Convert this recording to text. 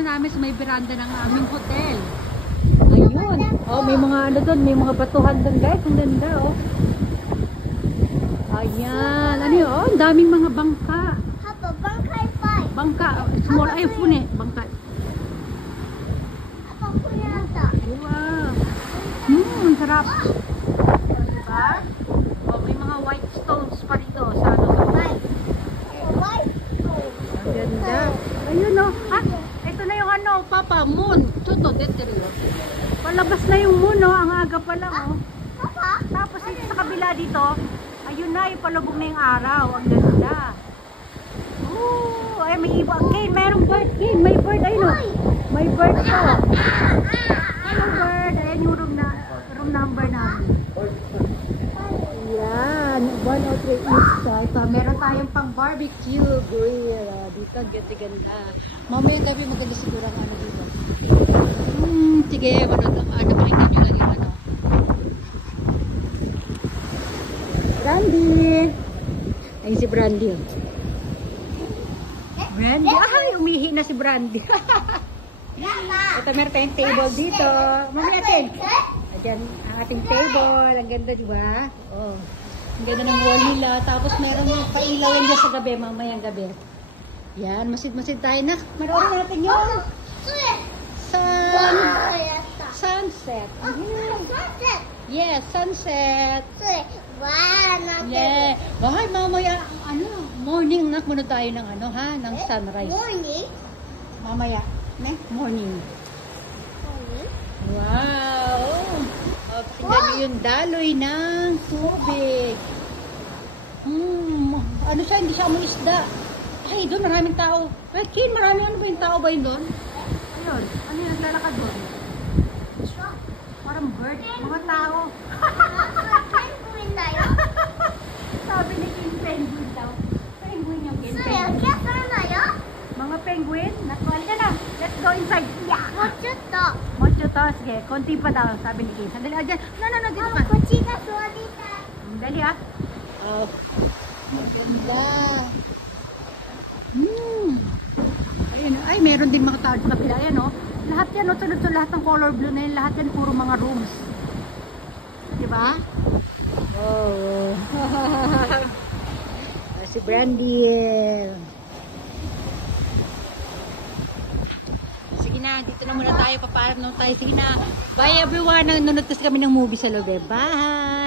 ano namin, sa may veranda ng aming hotel. Ayun. Oh, may mga ano doon, may mga batuhan doon guys. Ang ganda oh. Ayan. Ano yun? Oh, ang daming mga bangka. Bangka. Small iPhone eh. Bangka. Wow. Sarap. Diba? Oh, may mga white stones pa dito sa ano. Ang ganda. Ayun oh. Ah, ito na yung ano, Papa, moon. Chuto, deteri. Palabas na yung moon oh. Ang aga pa lang oh. Tapos ito sa kabila dito, ayun na, yung palubog na yung araw. Ang ganda. Oh, ay may iba. Kane, mayroong bird. Kane, may bird. Ayun oh. May bird to. Hello bird. Ayan yung room number namin. Ayan. 103 East. Ito, meron tayong pang barbecue grill. Dito, ganda-ganda. Mamayang gabi maganda siguro ang ano dito. Sige, ano pakinggan nyo lang yung ano. Brandy. Ayun si Brandy. Brandy. Ay, umihi na si Brandy. Ito, meron tayong table dito. Mamaya, Tin. Ayan, ang ating table. Ang ganda, di ba? Oh. Ang ganda ng wall nila. Tapos meron yung pailaw yan dyan sa gabi, mamayang gabi. Yan, masid-masid tayo na. Marami natin yung sunset. Yes, sunset. Yeah. Bahay, mamaya, ano, morning na muna tayo ng ano, ha? Ng sunrise. Morning? Mamaya. Morning. Wow! Oh, pakinggan nyo yung daloy ng tubig. Ano siya? Hindi siya amoy isda. Ay, doon maraming tao. Ay, Kin, maraming ano ba yung tao ba yun doon? Ayun. Ano yung naglalakad doon? Parang bird. Mga tao. Penguin tayo? Sabi ni Kin, penguin daw. Penguin yung Kin. Mga penguin? Nakuha ka na. Let's go inside. Yeah! Mocho to. Sige, konti pa daw. Sabi ni Kin. Sandali, ayan. No, dito pa. Dali ah. Oh. Maganda. Ayun. Ay, meron din mga tao sa kapila. Ayan oh. Lahat yan, sunod-sunod lahat ng color blue na yun. Lahat yan, puro mga rooms. Diba? Oh. Si Brandy. Sige na, dito na muna tayo. Papaalam na tayo. Sige na. Bye everyone. Nanonood kasi kami ng movie sa loob. Bye!